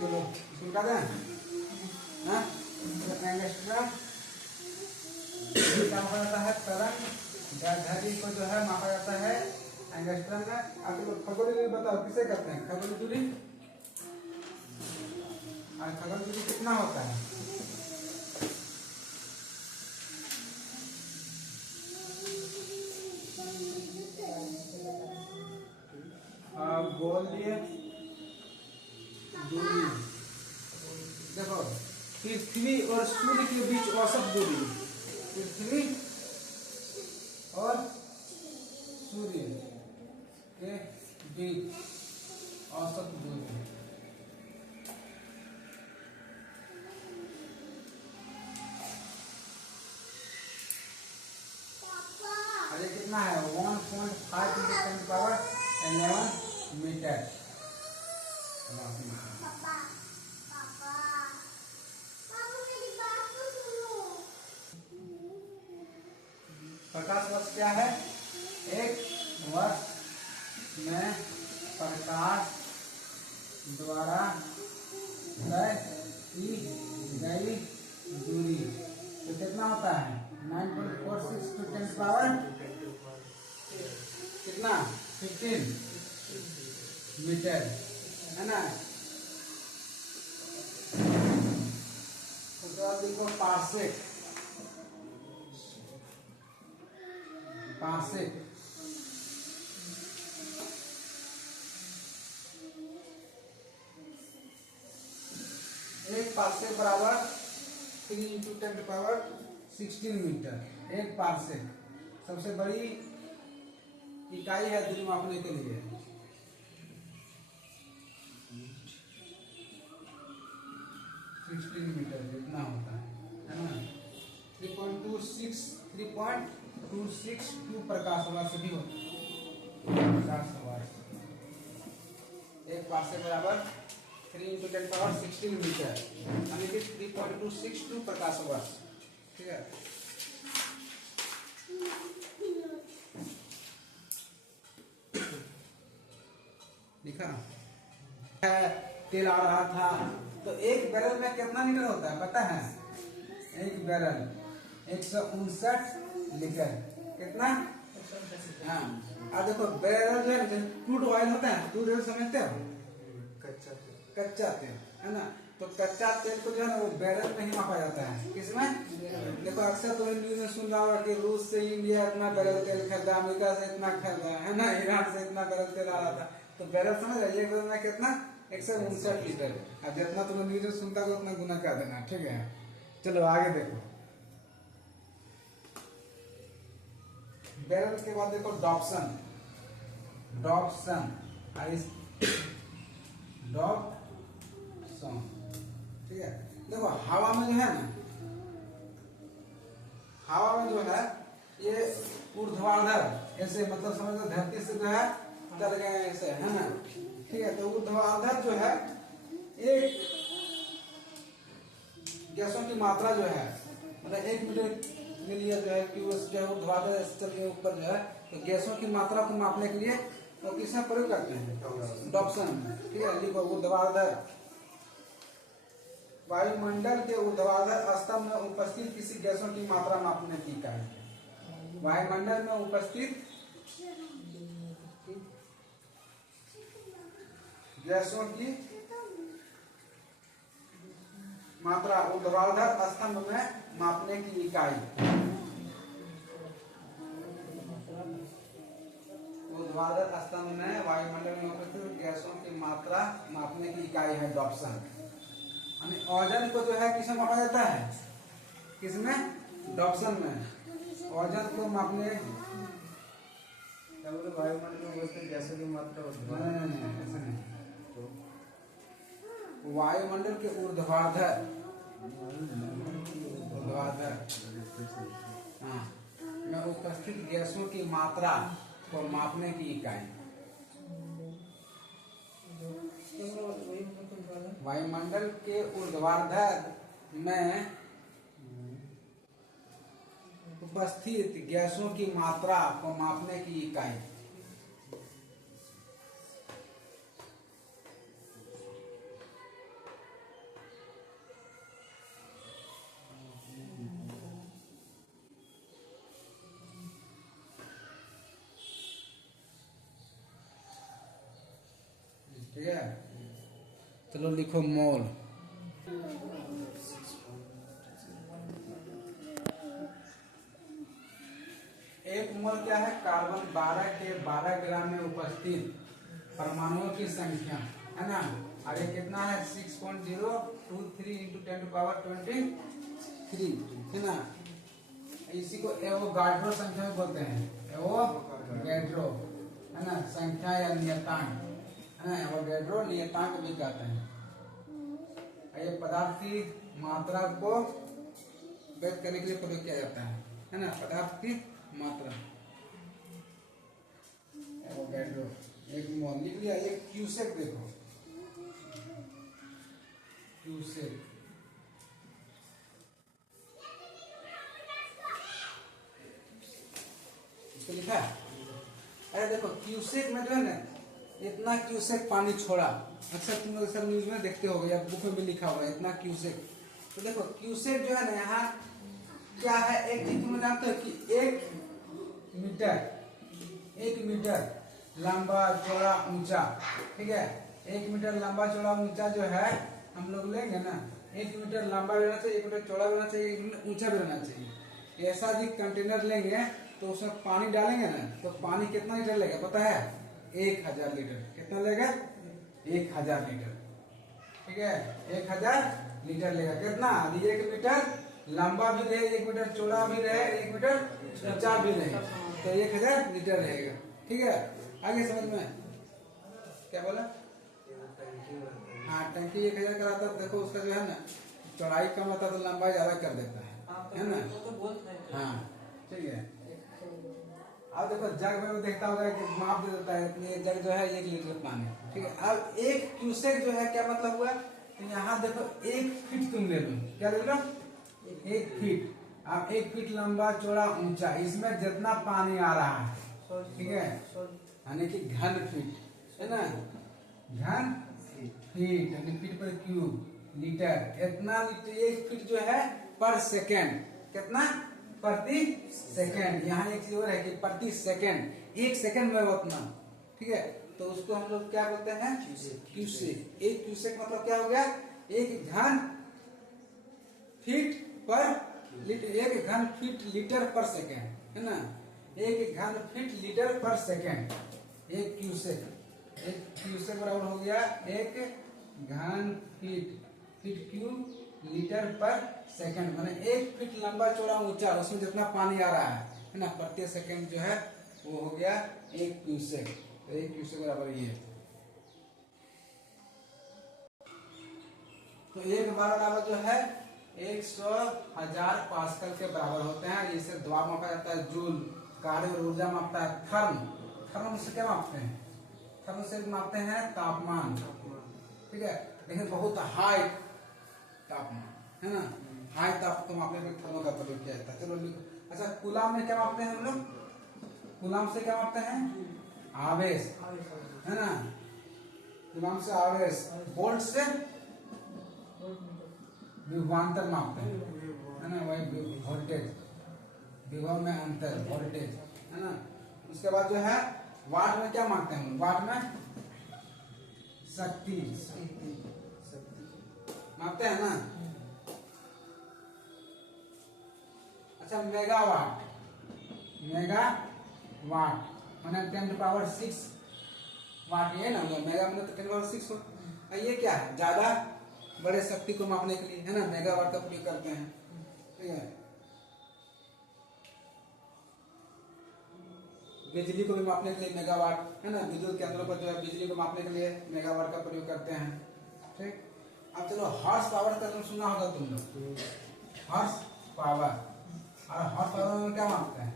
चलो इसको क्या दें? हाँ, एंगस्ट्रम क्या मापा जाता है? तरंगाघड़ी को जो है मापा जाता है एंगस्ट्रम में। आप लोग खगोलीय दूरी बताओ किसे कहते हैं? खगोलीय दूरी, और खगोलीय दूरी कितना होता है? गोलीय दूरी। देखो पृथ्वी और सूर्य के बीच औसत दूरी, पृथ्वी और सूर्य के बीच औसत दूरी। अरे कितना है? 1.5 × 10⁻11 मीटर। प्रकाश वर्ष क्या है? 1 वर्ष में प्रकाश द्वारा तय की गई दूरी तो कितना होता है? 9.46 × 10⁻ कितना 15 मीटर, है ना। उसके बाद देखो पार्सेक, पार्सेक एक पार्सेक बराबर 3 × 10⁻16 मीटर। एक पार्सेक सबसे बड़ी इकाई है दूरी मापने के लिए। 16 मीटर जितना होता है ना। 3.262 प्रकाश वर्ष भी होता है। प्रकाश वर्ष एक पार्सेक बराबर 3 × 10⁻16 मीटर, यानी कि 3.262 प्रकाश वर्ष। ठीक है, लिखा है। तेल आ रहा था तो एक बैरल में कितना लीटर होता है पता है? एक बैरल 159 लीटर। कितना? हाँ, अब देखो बैरल जो है क्रूड ऑयल होता है, क्रूड ऑयल समझते हो? कच्चा तेल, है ना। तो कच्चा तेल को जो है ना वो बैरल में ही मापा जाता है। किसमें? देखो अक्सर तुम्हें न्यूज में सुन रहा होगा कि रूस से इंडिया इतना बैरल तेल खरीदा, अमेरिका से इतना खरीदा, है ना, ईरान से इतना बैरल तेल आ रहा था। तो बैरल समझ रहे, एक बैरल में कितना? 159 लीटर। अब जितना तुम्हें न्यूज में सुनता हो उतना गुना कर देना। ठीक है, चलो आगे देखो। बैरल के बाद देखो डॉप्सन, डॉप्सन डॉप्सन। ठीक है, देखो हवा में जो है ना, हवा में जो है ये ऊर्ध्वाधर ऐसे, मतलब समझ लो धरती से जो है चल गए ऐसे, है ना। ठीक है, तो ऊर्ध्वाधर जो है एक गैसों की मात्रा जो है, मतलब 1 मीटर के लिए जो है कि उस जो ऊर्ध्वाधर चल के ऊपर जो है, तो गैसों की मात्रा को मापने के लिए तो किसमें प्रयोग करते हैं? डॉप्सन। ठीक है, लिखो ऊर्ध्वाधर। वायुमंडल के ऊर्ध्वाधर स्तंभ में उपस्थित किसी गैसों की मात्रा मापने की इकाई। वायुमंडल में उपस्थित गैसों की मात्रा ऊर्ध्वाधर स्तंभ में मापने की इकाई। ऊर्ध्वाधर स्तंभ में वायुमंडल में उपस्थित गैसों की मात्रा मापने की इकाई है डॉप्सन। ओजन को जो है किसमें मापा जाता है? किसमें? डॉप्सन में। ओजन को मापने वायुमंडल में उपस्थित गैसों की मात्रा नहीं, वायुमंडल के ऊर्ध्वाधर, ऊर्ध्वाधर हाँ में उपस्थित गैसों की मात्रा को मापने की इकाई। वायुमंडल के ऊर्ध्वाधर में उपस्थित गैसों की मात्रा को मापने की इकाई। ठीक है, चलो लिखो मोल। एक मोल क्या है? कार्बन 12 के 12 ग्राम में उपस्थित परमाणुओं की संख्या, है ना। और ये कितना है? 6.023 × 10⁻23, है ना। इसी को एवोगाड्रो संख्या में बोलते हैं, एवोगाड्रो, है ना, संख्या या नियतांक, है ना। एवोगाड्रो नियतांक भी कहते हैं। ये पदार्थ की मात्रा को व्यक्त करने के लिए प्रयोग किया जाता है ना। पदार्थ की मात्रा एवोगाड्रो। एक मोल लिख लिया। एक क्यूसेक देखो, क्यूसेक इसको लिखा है। अरे देखो क्यूसेक में जो है ना, इतना क्यूसेक पानी छोड़ा। अक्सर तुम लोग सब न्यूज में देखते होगे या बुक में भी लिखा होगा इतना क्यूसेक। तो देखो क्यूसेक जो है ना, यहाँ क्या है? एक चीज तुम जानते हो कि 1 मीटर 1 मीटर लंबा चौड़ा ऊंचा, ठीक है। 1 मीटर लंबा चौड़ा ऊंचा जो है हम लोग लेंगे ना, 1 मीटर लंबा भी रहना चाहिए, 1 मीटर चौड़ा भी रहना चाहिए, 1 मीटर ऊंचा भी रहना चाहिए। ऐसा यदि कंटेनर लेंगे तो उसमें पानी डालेंगे ना, तो पानी कितना लीटर लेगा पता है? 1000 लीटर। कितना लेगा? 1000 लीटर, ठीक है। 1000 लीटर लेगा। कितना? 1 मीटर लंबा भी रहे, 1 मीटर चौड़ा भी रहे, 1 मीटर ऊंचा भी रहे, तो 1000 लीटर रहेगा, ठीक है। आगे समझ में क्या बोला? हाँ, टंकी 1000 का आता है। देखो उसका जो है ना चौड़ाई कम होता है तो लंबाई ज्यादा कर देता है ना। हाँ, ठीक है। अब देखो जग में देखता होगा कि माप दे देता है, ये जग जो है 1 लीटर पानी, ठीक है। अब 1 क्यूसेक जो है क्या मतलब हुआ? तो यहाँ देखो 1 फीट तुम ले लो, क्या ले लो? 1 फीट। अब 1 फीट लंबा चौड़ा ऊंचा, इसमें जितना पानी आ रहा है, ठीक है, यानी कि घन फीट है ना, घन फीट यानी फीट पर क्यूब लीटर, इतना लीटर 1 फीट जो है पर सेकेंड। कितना? प्रति सेकेंड। यहाँ एक चीज और है कि प्रति सेकेंड, 1 सेकेंड में उतना, ठीक है। तो उसको हम लोग क्या बोलते हैं? क्यूसेक। 1 क्यूसेक मतलब क्या हो गया? 1 घन फीट पर लीटर, 1 घन फीट लीटर पर सेकेंड, है ना। 1 घन फीट लीटर पर सेकेंड, 1 क्यूसेक। 1 क्यूसेक बराबर हो गया 1 घन फीट, फीट क्यूब लीटर पर सेकंड। माने 1 फीट लंबा चौड़ा ऊंचा, उसमें जितना पानी आ रहा है ना, प्रति सेकंड जो है वो हो गया 1 क्यूसेक। तो 1 क्यूसेक बराबर ये। तो 1 बार बराबर जो है 100,000 पास्कल के बराबर होते हैं। इसे दबाव मापा जाता है जूल, कार्य और ऊर्जा मापता है थर्म। थर्म से क्या मापते हैं? थर्म से मापते हैं तापमान, ठीक है। लेकिन बहुत हाई तापमान, है ना, हाई ताप को मापने में थर्मो का प्रयोग किया जाता है। चलो लिखो। अच्छा, कूलाम में क्या मापते हैं हम लोग? कूलाम से क्या मापते हैं? आवेश, है ना, कूलाम से आवेश। वोल्ट से विभवांतर मापते हैं, है ना, वही वोल्टेज, विभव में अंतर, वोल्टेज, है ना। उसके बाद जो है वाट में क्या मापते हैं? वाट में शक्ति मापते हैं ना। अच्छा, मेगावाट, मेगावाट माने 10⁻⁶ वाट, ये ना मेगा मतलब 10⁻⁶ हो। ये क्या है? ज्यादा बड़े शक्ति को मापने के लिए, है ना, मेगावाट का प्रयोग करते हैं, ठीक है। बिजली को भी मापने के लिए मेगावाट, है ना, विद्युत केंद्रों पर जो है बिजली को मापने के लिए मेगावाट का प्रयोग करते हैं, ठीक। अब चलो हॉर्स पावर का तुम सुना होगा तुम लोग, हॉर्स पावर। और हॉर्स पावर में क्या मापते हैं?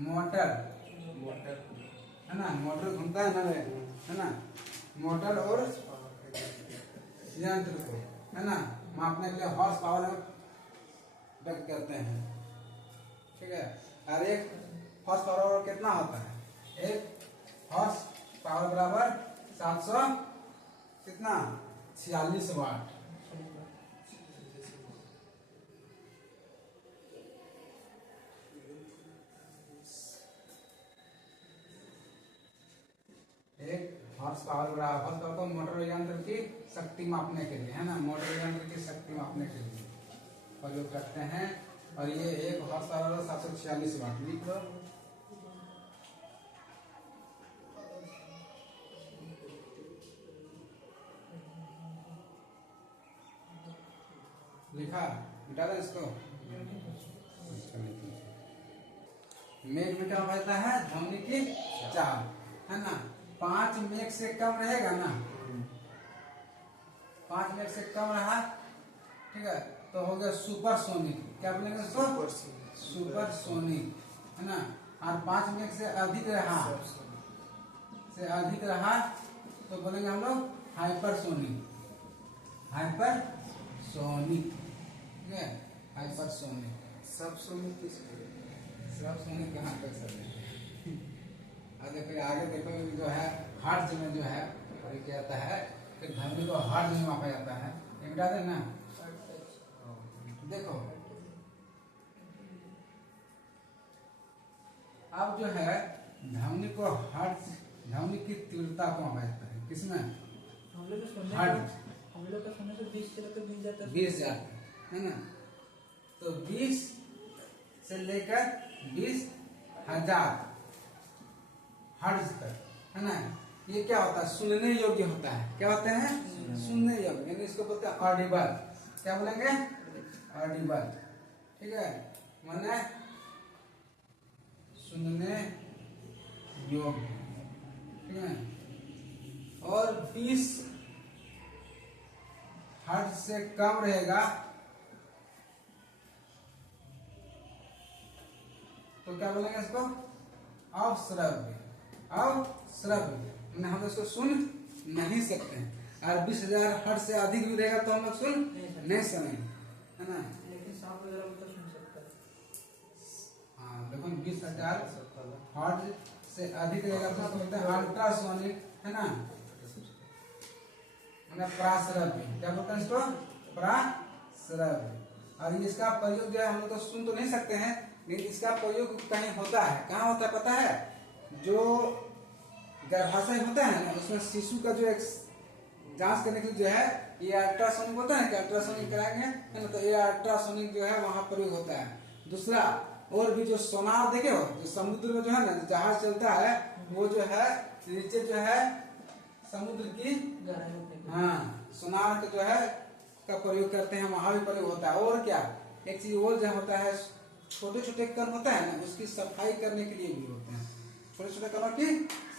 मोटर, है ना, मोटर घूमता है ना, है ना, मोटर और यंत्र को, है ना, मापने के लिए हॉर्स पावर व्यक्त करते हैं, ठीक है। और 1 हॉर्स पावर कितना होता है? 1 हॉर्स पावर बराबर 700 कितना? 46 वाट। हॉर्स पावर को मोटर यंत्र की शक्ति मापने के लिए, है ना, मोटर यंत्र की शक्ति मापने के लिए प्रयोग करते हैं। और ये 1 हॉर्स पावर 746 वाट। लिख लो। लिखा? मिटा दो इसको। मेघ में क्या होता है? ध्वनि की चाल, है ना। 5 मेघ से कम रहेगा ना, 5 मेघ से कम रहा, ठीक है, तो हो गया सुपरसोनिक। क्या बोलेंगे उसको? सुपरसोनिक, है ना। और 5 मेघ से अधिक रहा, तो बोलेंगे हम लोग हाइपरसोनिक, हाइपरसोनिक, ठीक है, हाइपरसोनिक। सब सोनिक किसको? सब सोनिक कहाँ कर सकते हैं? देखिए आगे देखो जो है हर्ट्ज में जो है क्या आता है कि ध्वनि को हर्ट्ज में मापा जाता है। ये बता दें ना, देखो अब जो है ध्वनि को हर्ट्ज, ध्वनि की तीव्रता को मापता है किसमें? हम लोग का सुनने से 20 से लेकर 20 जाता है। 20 जाता है ना। तो 20 से लेकर 20,000 हर्ट्ज तक, है ना। ये क्या होता है? सुनने योग्य होता है। क्या होते हैं? सुनने योग्य, यानी इसको बोलते हैं ऑडिबल। क्या बोलेंगे? ऑडिबल। ठीक है, माने सुनने योग्य। ठीक है, और 20 हर्ट्ज से कम रहेगा तो क्या बोलेंगे इसको? अवश्रव्य। अवश्रव्य मैंने हम इसको सुन नहीं सकते हैं। और 20,000 हर्ट्ज से अधिक भी रहेगा तो हम लोग सुन नहीं सुनेंगे, है ना। लेकिन सांप वगैरह वो तो सुन सकता है। हाँ देखो, 20,000 हर्ट्ज से अधिक रहेगा तो बोलते हैं अल्ट्रासोनिक, है ना। प्राश्रव्य। क्या बोलते हैं इसको? प्राश्रव्य। और इसका प्रयोग जो है हम लोग तो सुन तो नहीं सकते हैं, लेकिन इसका प्रयोग कहीं होता है। कहाँ होता है पता है? जो गर्भाशय होता है ना, उसमें शिशु का जो एक जांच करने के लिए जो है ये अल्ट्रासोनिक होता है कि अल्ट्रासोनिक कराएंगे, है ना। तो ये अल्ट्रासोनिक जो है वहां प्रयोग होता है। दूसरा, और भी जो सोनार देखे हो, जो समुद्र में जो है ना जहाज चलता है, वो जो है नीचे जो है समुद्र की, हाँ, सोनार का जो है का प्रयोग करते हैं, वहां भी प्रयोग होता है। और क्या, एक चीज और जो होता है, छोटे छोटे कण होता है ना, उसकी सफाई करने के लिए भी होते हैं। छोटे छोटे कणों की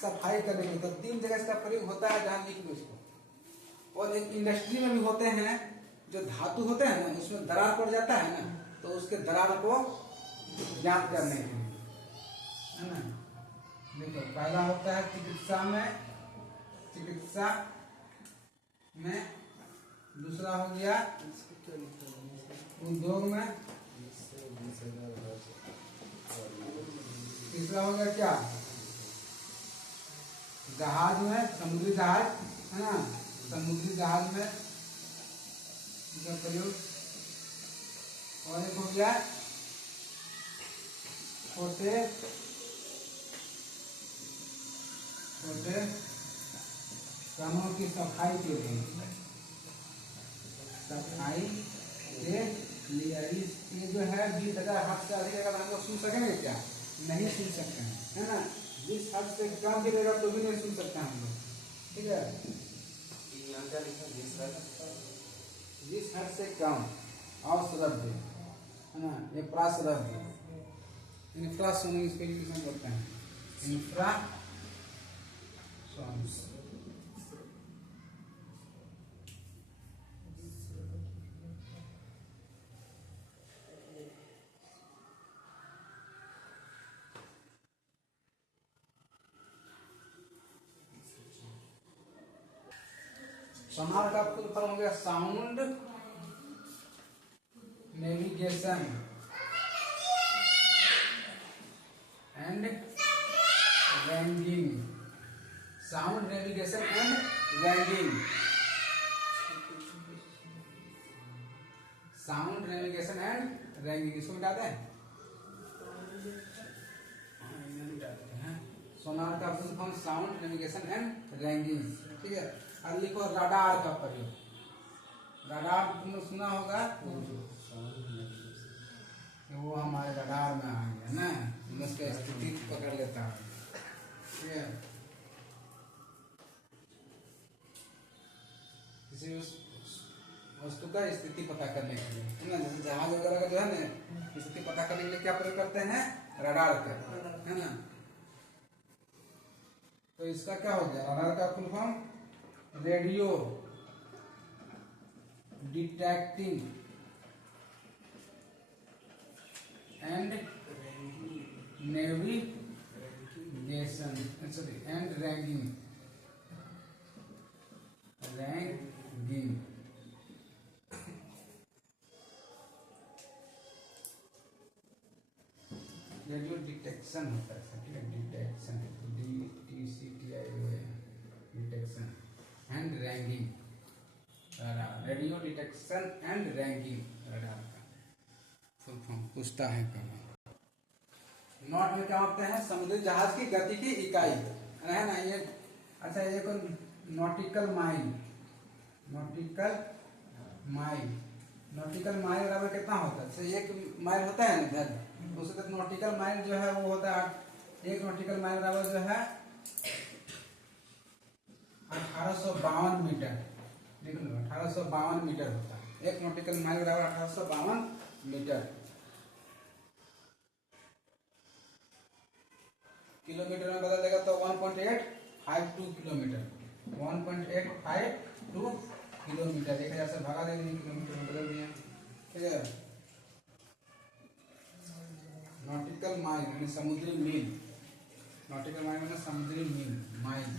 सफाई करने के लिए तो 3 जगह इसका प्रयोग होता है, जहां लिख लो इसको। और एक इंडस्ट्री में भी होते हैं, जो धातु होते हैं ना, उसमें दरार पड़ जाता है ना, तो उसके दरार को ज्ञात करने के लिए, है ना। देखो, पहला होता है चिकित्सा में, दूसरा हो गया उद्योग में, तीसरा हो गया क्या? जहाज में, समुद्री जहाज, है ना। समुद्री जहाज में इसका प्रयोग। और एक हो गया छोटे कणों की सफाई के लिए, ये जो है 20,000 हर्ट्ज से अधिक अगर हम लोग सुन सकेंगे क्या? नहीं सुन सकते हैं, है ना। 20 हर्ट्ज से कम गिरेगा तो भी नहीं सुन सकते हम लोग। ठीक है, 20 हर्ट्ज से कम अवश्रव्य, है ना। ये प्राश्रव्य, इंफ्रासोनिक इसको इंग्लिश में बोलते हैं, इंफ्रासोनिक। सोनार का फुल फॉर्म हो गया sound navigation and ragging. Sound navigation and ragging. Sound navigation and ragging, इसको मिटा दें। सोनार का full form sound navigation and ragging. ठीक है, अब लिखो रडार का प्रयोग। रडार तुमने सुना होगा, वो हमारे रडार में आएंगे ना, उसका स्थिति पकड़ लेता है। ठीक है, किसी वस्तु का स्थिति पता करने के लिए, है ना। जैसे जहाज वगैरह का जो है ना स्थिति पता करने के लिए क्या प्रयोग करते हैं? रडार का, है ना। तो इसका क्या हो गया? रडार का full form radio detecting and navigation and ragging. Radio detection होता है, ठीक है, detection, DTCTION, detection and ranking. Radio detection and ranking radar का फुल फॉर्म पूछता है कब। नॉट में क्या होते हैं? समुद्री जहाज की गति की इकाई है ना ये। अच्छा ये को nautical mile, nautical mile, nautical mile बराबर कितना होता है? जैसे एक माइल होता है ना इधर, उसे तक नॉटिकल माइल जो है वो होता है, एक नॉटिकल माइल बराबर जो है 1852 मीटर। लिख लो 1852 मीटर होता है एक नॉटिकल माइल बराबर 1852 मीटर। किलोमीटर में बदल देगा तो 1.852 किलोमीटर, 1.852 किलोमीटर। 1000 से भगा देंगे, किलोमीटर में बदल दिया, ठीक है। नॉटिकल माइल यानी समुद्री मील, नॉटिकल माइल माने समुद्री मील, माइल।